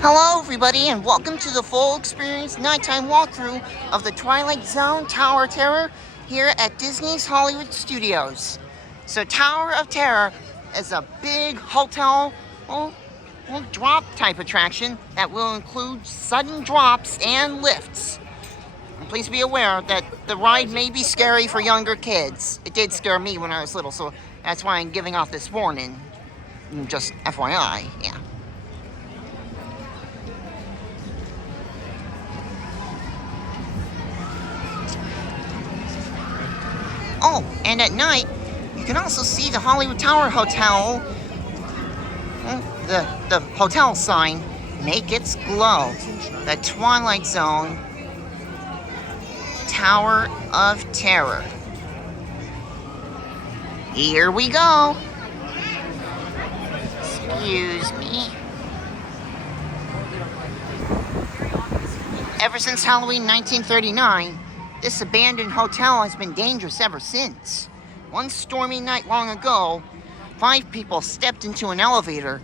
Hello everybody and welcome to the full experience nighttime walkthrough of the Twilight Zone Tower of Terror here at Disney's Hollywood Studios. So Tower of Terror is a big hotel drop type attraction that will include sudden drops and lifts. And please be aware that the ride may be scary for younger kids. It did scare me when I was little, so that's why I'm giving off this warning. Just FYI, yeah. Oh, and at night, you can also see the Hollywood Tower Hotel, the hotel sign, make its glow. The Twilight Zone Tower of Terror. Here we go. Excuse me. Ever since Halloween 1939, this abandoned hotel has been dangerous ever since. One stormy night long ago, 5 people stepped into an elevator.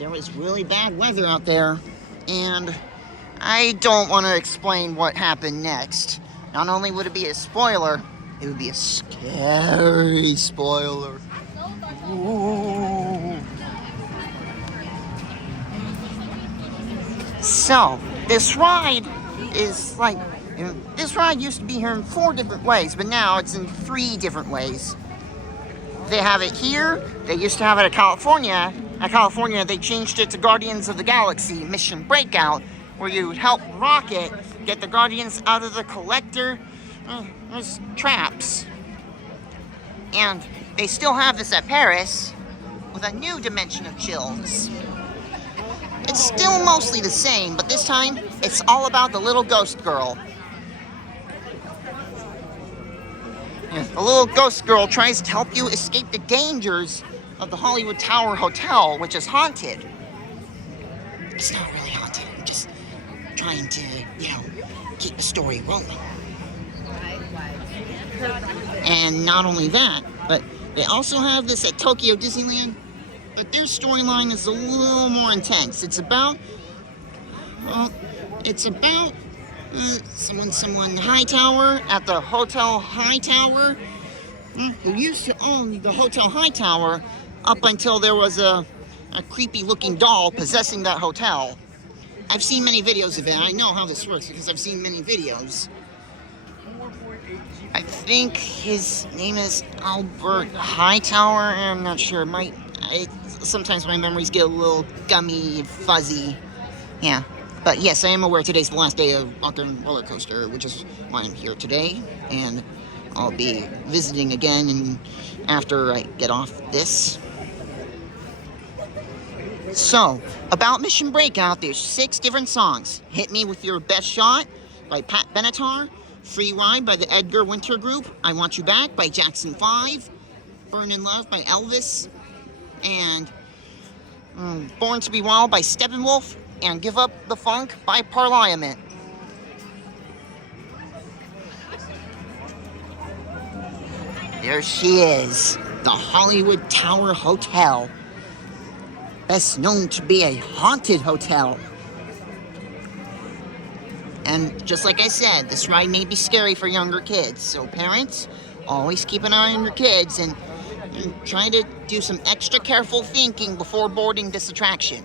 There was really bad weather out there, and I don't want to explain what happened next. Not only would it be a spoiler, it would be a scary spoiler. Ooh. So, this ride is like... This ride used to be here in 4 different ways, but now it's in 3 different ways. They have it here. They used to have it at California. At California, they changed it to Guardians of the Galaxy Mission Breakout, where you would help Rocket get the Guardians out of the collector traps. And they still have this at Paris with a new dimension of chills. It's still mostly the same, but this time, it's all about the little ghost girl. The little ghost girl tries to help you escape the dangers of the Hollywood Tower Hotel, which is haunted. It's not really haunted. I'm just trying to, keep the story rolling. And not only that, but they also have this at Tokyo Disneyland, but their storyline is a little more intense. It's about someone Hightower at the Hotel Hightower, who used to own the Hotel Hightower up until there was a creepy looking doll possessing that hotel. I've seen many videos of it. I know how this works because I've seen many videos. I think his name is Albert Hightower. I'm not sure. Sometimes my memories get a little gummy, fuzzy. Yeah. But yes, I am aware today's the last day of Rock and Roller Coaster, which is why I'm here today. And I'll be visiting again after I get off this. So, about Mission Breakout, there's 6 different songs. Hit Me With Your Best Shot by Pat Benatar. Free Ride by the Edgar Winter Group. I Want You Back by Jackson 5. Burn in Love by Elvis. And Born to Be Wild by Steppenwolf. And Give Up the Funk by Parliament. There she is, the Hollywood Tower Hotel. Best known to be a haunted hotel. And just like I said, this ride may be scary for younger kids. So parents, always keep an eye on your kids and try to do some extra careful thinking before boarding this attraction.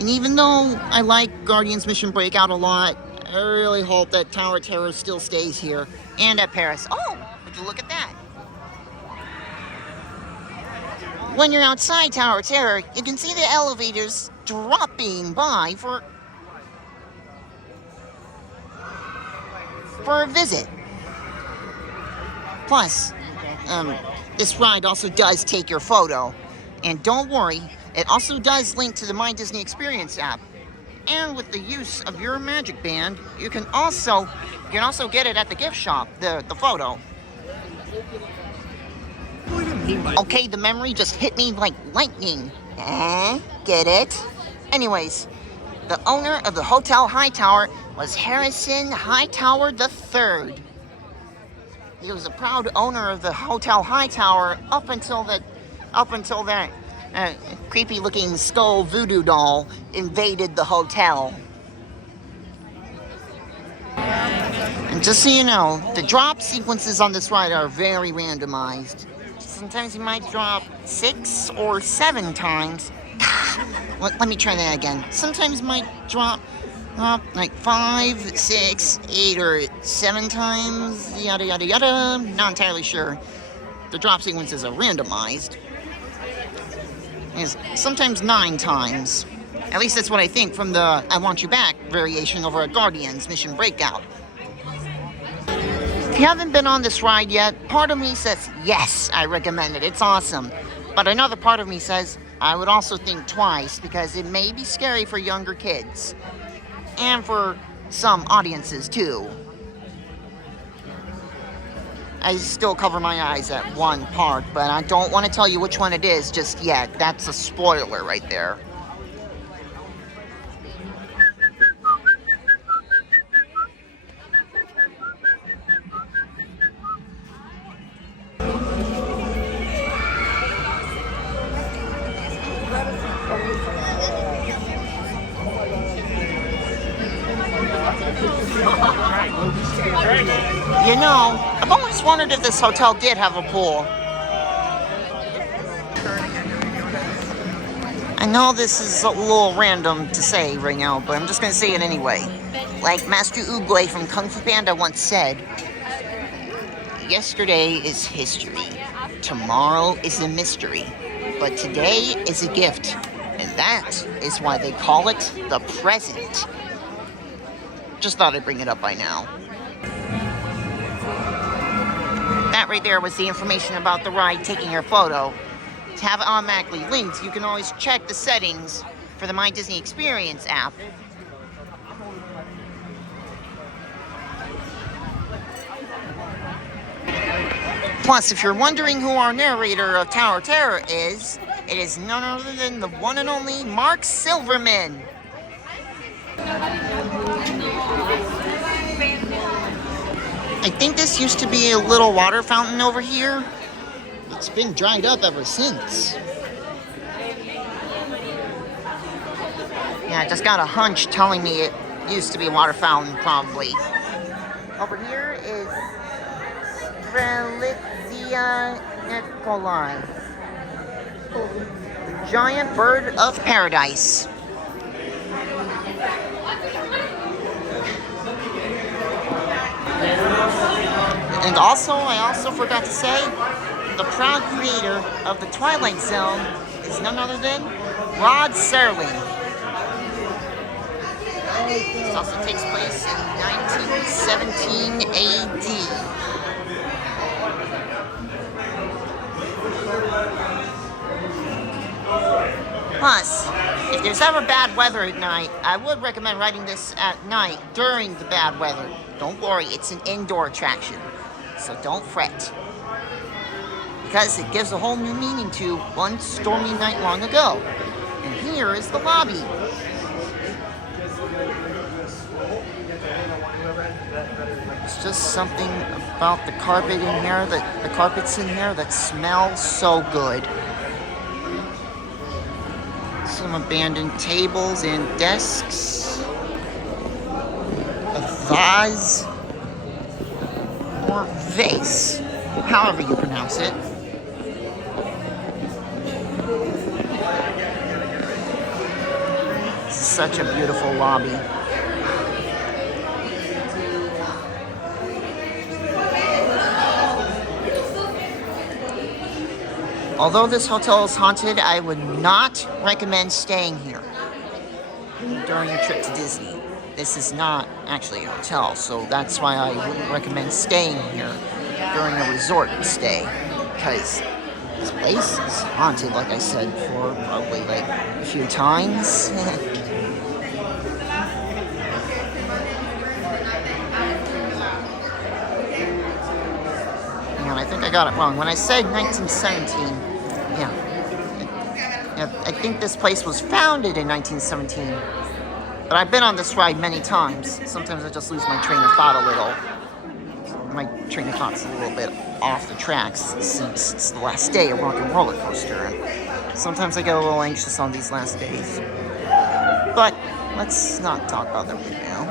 And even though I like Guardians Mission Breakout a lot, I really hope that Tower of Terror still stays here and at Paris. Oh, would you look at that? When you're outside Tower of Terror, you can see the elevators dropping by for a visit. Plus, this ride also does take your photo. And don't worry, it also does link to the My Disney Experience app. And with the use of your Magic Band, you can also get it at the gift shop, the photo. Okay, the memory just hit me like lightning. Get it? Anyways, the owner of the Hotel Hightower was Harrison Hightower III. He was a proud owner of the Hotel Hightower up until the up until that creepy-looking skull voodoo doll invaded the hotel. And just so you know, the drop sequences on this ride are very randomized. Sometimes you might drop 6 or 7 times. Let me try that again. Sometimes you might drop like 5, 6, 8, or 7 times, yada yada yada. Not entirely sure. The drop sequences are randomized. It's sometimes 9 times. At least that's what I think from the I Want You Back variation over at Guardians Mission Breakout. If you haven't been on this ride yet, part of me says, yes, I recommend it. It's awesome. But another part of me says, I would also think twice because it may be scary for younger kids. And for some audiences, too. I still cover my eyes at one part, but I don't want to tell you which one it is just yet. That's a spoiler right there. You know, I've always wondered if this hotel did have a pool. I know this is a little random to say right now, but I'm just gonna say it anyway. Like Master Oogway from Kung Fu Panda once said, yesterday is history, tomorrow is a mystery, but today is a gift, and that is why they call it the present. Just thought I'd bring it up by now. That right there was the information about the ride taking your photo. To have it automatically linked, you can always check the settings for the My Disney Experience app. Plus, if you're wondering who our narrator of Tower of Terror is, it is none other than the one and only Mark Silverman. I think this used to be a little water fountain over here. It's been dried up ever since. Yeah, I just got a hunch telling me it used to be a water fountain, probably. Over here is Reliquia Nicoli, the giant bird of paradise. And also, I also forgot to say, the proud creator of the Twilight Zone is none other than Rod Serling. This also takes place in 1917 AD. Plus, if there's ever bad weather at night, I would recommend riding this at night during the bad weather. Don't worry, it's an indoor attraction, so don't fret. Because it gives a whole new meaning to one stormy night long ago. And here is the lobby. It's just something about the carpet in here, the carpets in here that smell so good. Some abandoned tables and desks. A vase. Or vase, however you pronounce it. This is such a beautiful lobby. Although this hotel is haunted, I would not recommend staying here during your trip to Disney. This is not actually a hotel, so that's why I wouldn't recommend staying here during a resort stay, because this place is haunted, like I said, for probably like a few times. And I think I got it wrong. When I said 1917, I think this place was founded in 1917. But I've been on this ride many times. Sometimes I just lose my train of thought a little. My train of thought's a little bit off the tracks since it's the last day of Rock and Roller Coaster. And sometimes I get a little anxious on these last days. But let's not talk about that right now.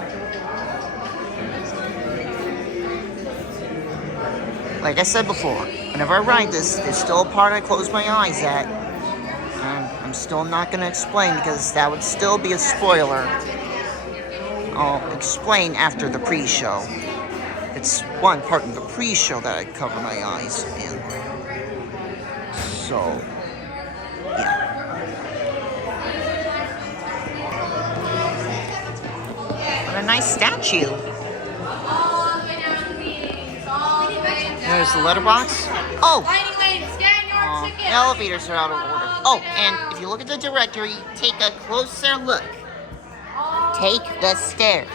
Like I said before, whenever I ride this, there's still a part I close my eyes at. And I'm still not going to explain because that would still be a spoiler. I'll explain after the pre-show. It's one part in the pre-show that I cover my eyes in. So, yeah. What a nice statue. There's the letterbox. Oh! Elevators are out of order. Oh, and if you look at the directory, take a closer look. Take the stairs.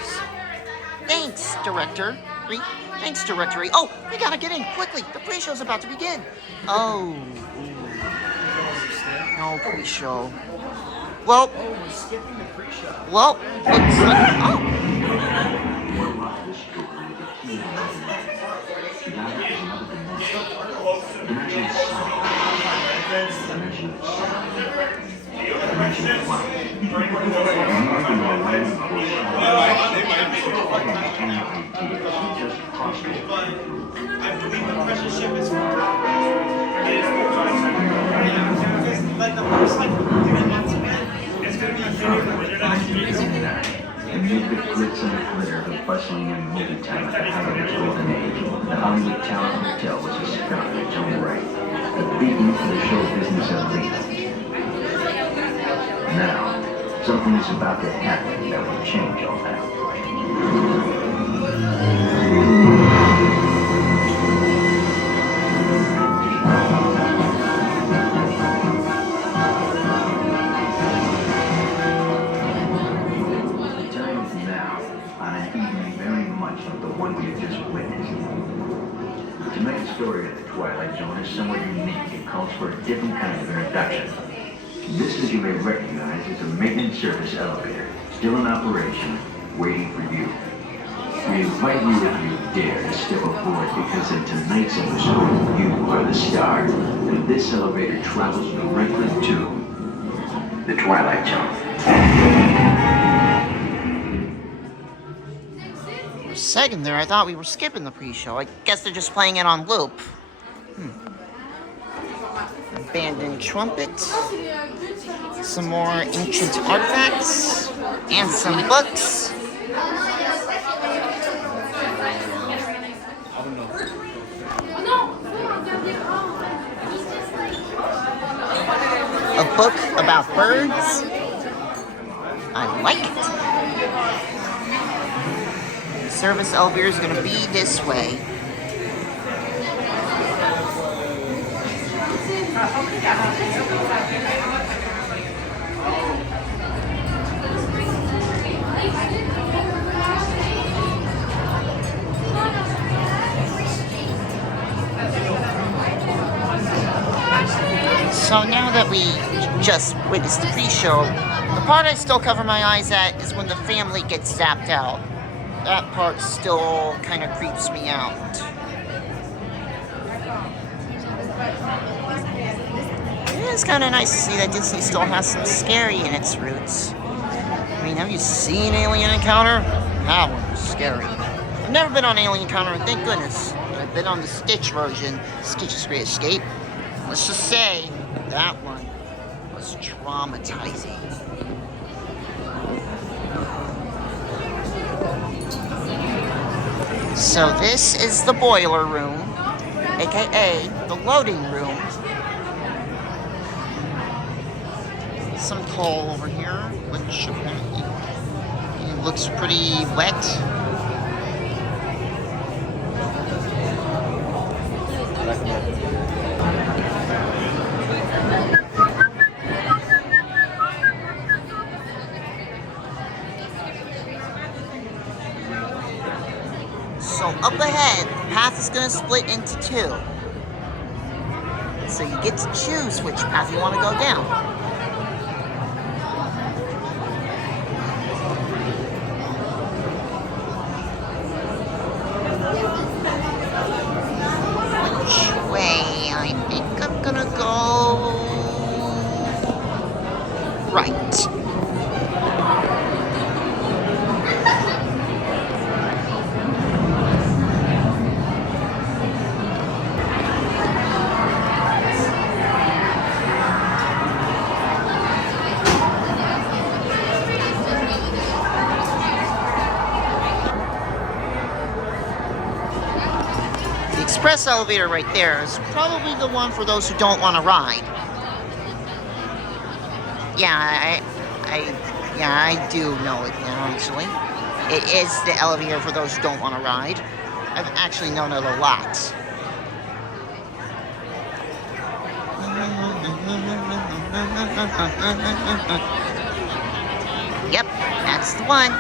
Thanks, director. Thanks, directory. Oh, we gotta get in quickly. The pre-show's about to begin. Oh. No pre-show. Well. Oh, we're skipping the pre-show. Well, looks like. Oh. I'm doing the pressure ship is like the first like months again. It's gonna be a video when you're not Amid the glitz and the glitter of the bustling and movie town at the height of its golden age, the Hollywood Tower Hotel was a spot in its own right, a beacon for the show business elite. Now, something is about to happen that will change all that. Tonight's story at the Twilight Zone is somewhat unique. It calls for a different kind of introduction. This, as you may recognize, is a maintenance service elevator, still in operation, waiting for you. We invite you, if you dare, to step aboard because in tonight's episode, you are the star, and this elevator travels directly to the Twilight Zone. For a second there, I thought we were skipping the pre-show. I guess they're just playing it on loop. Abandoned trumpet. Some more ancient artifacts. And some books. A book about birds. I like it. The service elevator is going to be this way. So now that we just witnessed the pre-show, the part I still cover my eyes at is when the family gets zapped out. That part still kind of creeps me out. It's kind of nice to see that Disney still has some scary in its roots. I mean, have you seen Alien Encounter? That one was scary. I've never been on Alien Encounter, thank goodness. I've been on the Stitch version, Stitch's Great Escape. Let's just say, that one was traumatizing. So this is the boiler room, aka the loading room. Some coal over here, which apparently looks pretty wet. So up ahead, the path is going to split into two. So you get to choose which path you want to go down. Which right. The express elevator right there is probably the one for those who don't want to ride. Yeah, I do know it now, actually. It is the elevator for those who don't want to ride. I've actually known it a lot. Yep, that's the one.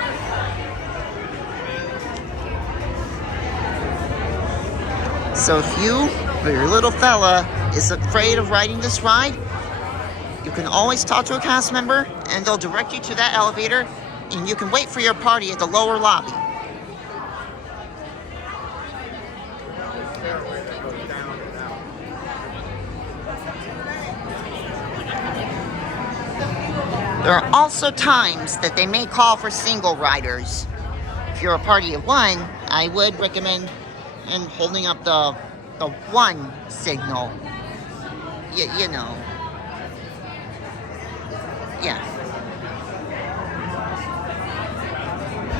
So if you or your little fella is afraid of riding this ride, you can always talk to a cast member and they'll direct you to that elevator and you can wait for your party at the lower lobby. There are also times that they may call for single riders. If you're a party of one, I would recommend holding up the one signal. You know. Yeah.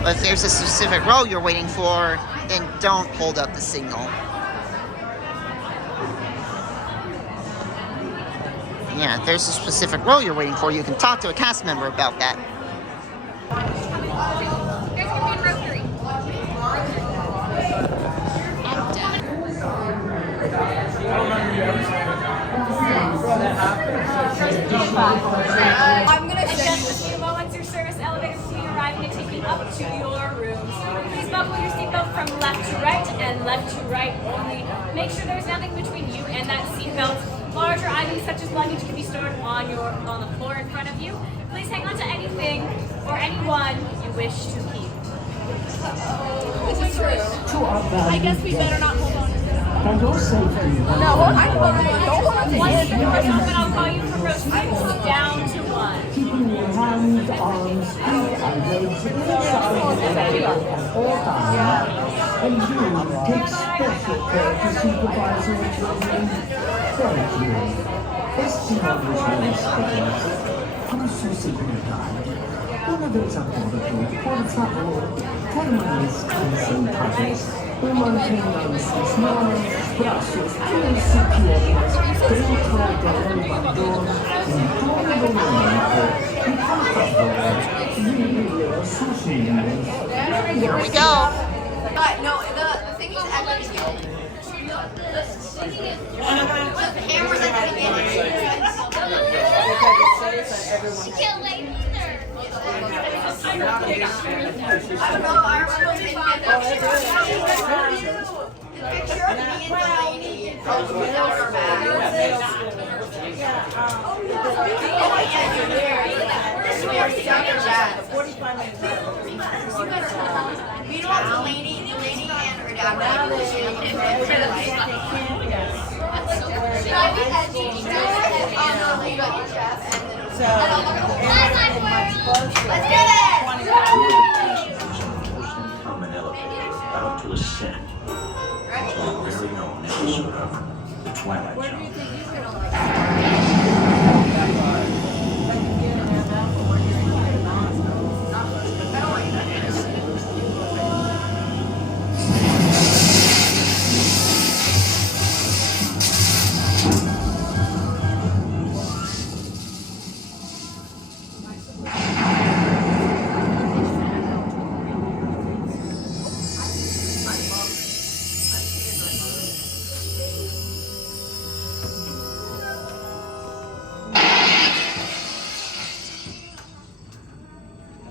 But if there's a specific row you're waiting for, then don't hold up the signal. Yeah, if there's a specific row you're waiting for, you can talk to a cast member about that. There's gonna be row 3. I'm gonna send you a few moments. Your service elevator will be arriving and taking up to your rooms. Please buckle your seatbelt from left to right and left to right only. Make sure there's nothing between you and that seatbelt. Larger items such as luggage can be stored on the floor in front of you. Please hang on to anything or anyone you wish to keep. This is true. I guess we better not hold on to this. And your safety. No, hold on. Don't hold on to once the doors open, I'll call you from row 6 down to 1. Keeping your hands, arms, feet, and legs inside the elevator at all times. And you take special care to supervise your children. Thank you. Estimados huéspedes, con su seguridad, una vez a bordo, por favor, permanezcan sentados y mantengan sus manos, brazos y sus piernas dentro del elevador en todo momento y por favor, vigile sus niños. Here we go. No, the thing is at the beginning. The camera's at the beginning. She can't wait either. I don't know. I remember taking the picture of me and Delaney and without her bag. Oh, yeah, you're there. This is where you're at. 45 minutes. We don't have Delaney and her dad were like pushing Common elevator about to ascend into the very own episode of The Twilight Zone.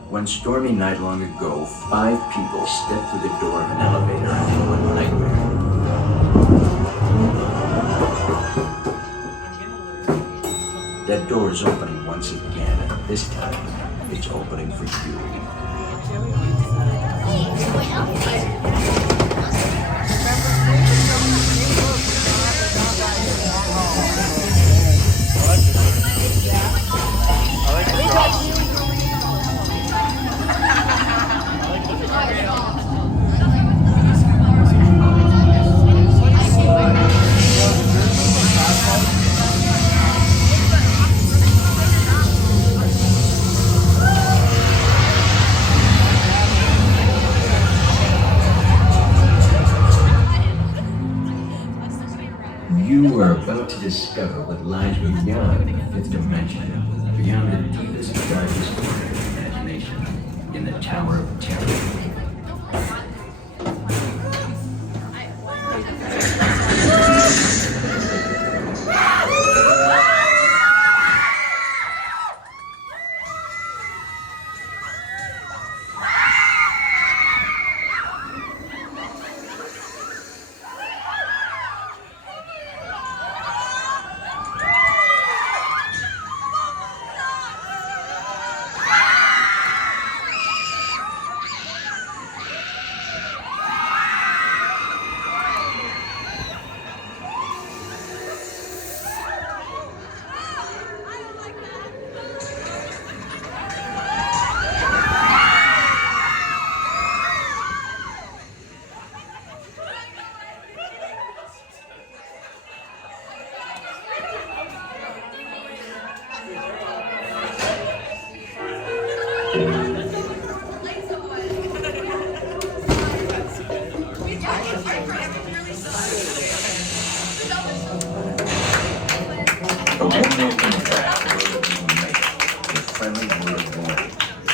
One stormy night long ago, 5 people stepped through the door of an elevator into a nightmare. That door is opening once again, and this time, it's opening for you. discover what lies beyond its dimension, beyond the deepest, darkest corner of imagination, in the Tower of Terror.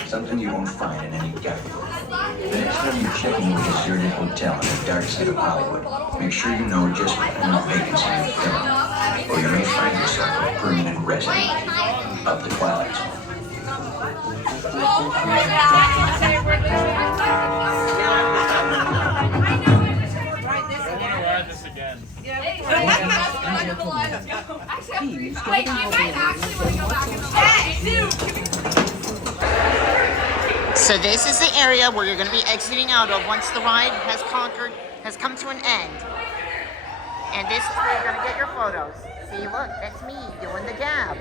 Something you won't find in any guidebook. The next time you're checking into a deserted hotel in the dark side of Hollywood, make sure you know just what kind of vacancy you're filling, or you may find yourself a permanent resident of the Twilight Zone. Wait, you guys actually want to go back in the So this is the area where you're going to be exiting out of once the ride has come to an end. And this is where you're going to get your photos. See, look, that's me doing the dab.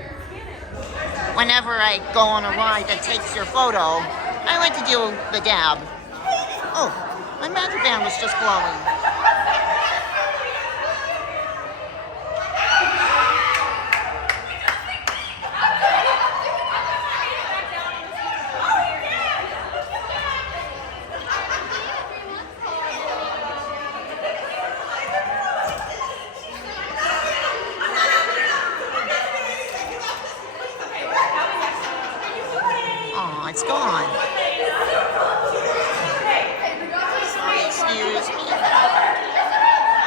Whenever I go on a ride that takes your photo, I like to do the dab. Oh, my magic band was just glowing. It's gone. Sorry, excuse me.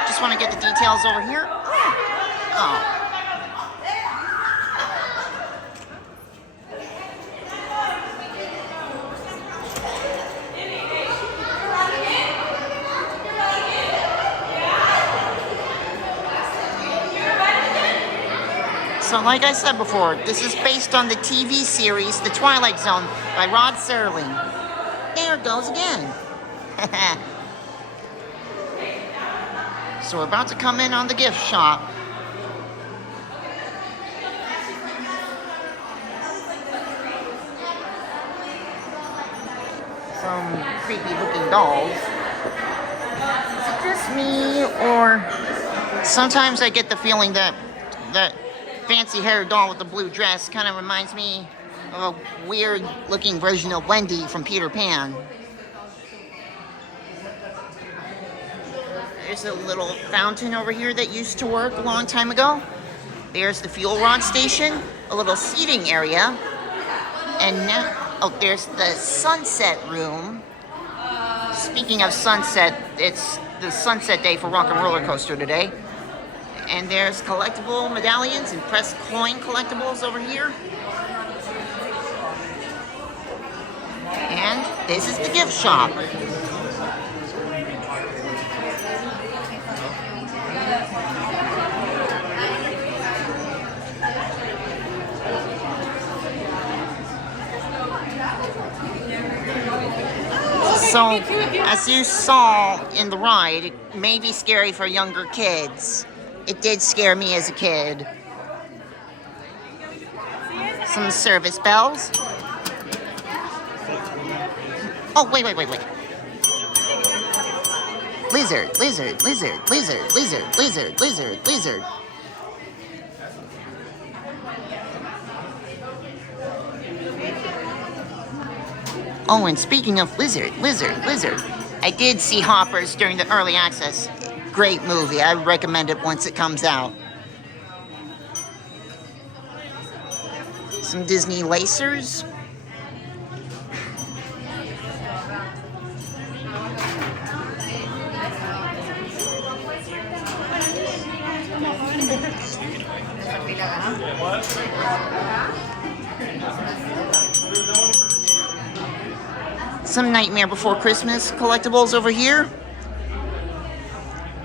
Just want to get the details over here. Oh. So like I said before, this is based on the TV series The Twilight Zone by Rod Serling. There it goes again. So we're about to come in on the gift shop. Some creepy looking dolls. Is it just me, or sometimes I get the feeling that fancy haired doll with the blue dress kind of reminds me of a weird looking version of Wendy from Peter Pan. There's a little fountain over here that used to work a long time ago. There's the fuel rod station, a little seating area, and now, oh, there's the sunset room. Speaking of sunset, it's the sunset day for Rock and Roller Coaster today. And there's collectible medallions and pressed coin collectibles over here. And this is the gift shop. So, as you saw in the ride, it may be scary for younger kids. It did scare me as a kid. Some service bells. Oh, wait. Lizard. Oh, and speaking of lizard. I did see Hoppers during the early access. Great movie. I recommend it once it comes out. Some Disney lacers. Some Nightmare Before Christmas collectibles over here.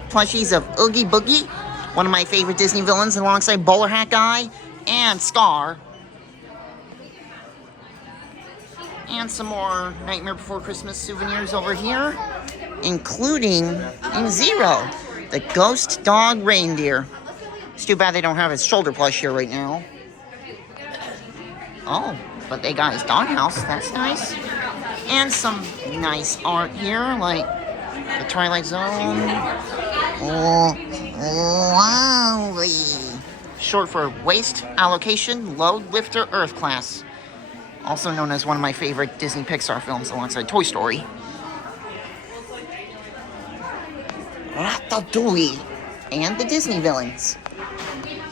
Plushies of Oogie Boogie, one of my favorite Disney villains, alongside Bowler Hat Guy and Scar. And some more Nightmare Before Christmas souvenirs over here, including Zero, the ghost dog reindeer. It's too bad they don't have his shoulder plush here right now. Oh, but they got his doghouse. That's nice. And some nice art here, like the Twilight Zone. Oh, wowie. Short for Waste Allocation Load Lifter Earth Class. Also known as one of my favorite Disney Pixar films alongside Toy Story. Ratatouille. And the Disney villains.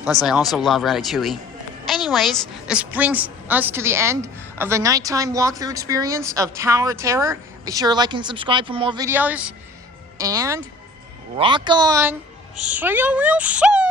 Plus, I also love Ratatouille. Anyways, this brings us to the end of the nighttime walkthrough experience of Tower of Terror. Be sure to like and subscribe for more videos. And rock on! See you real soon!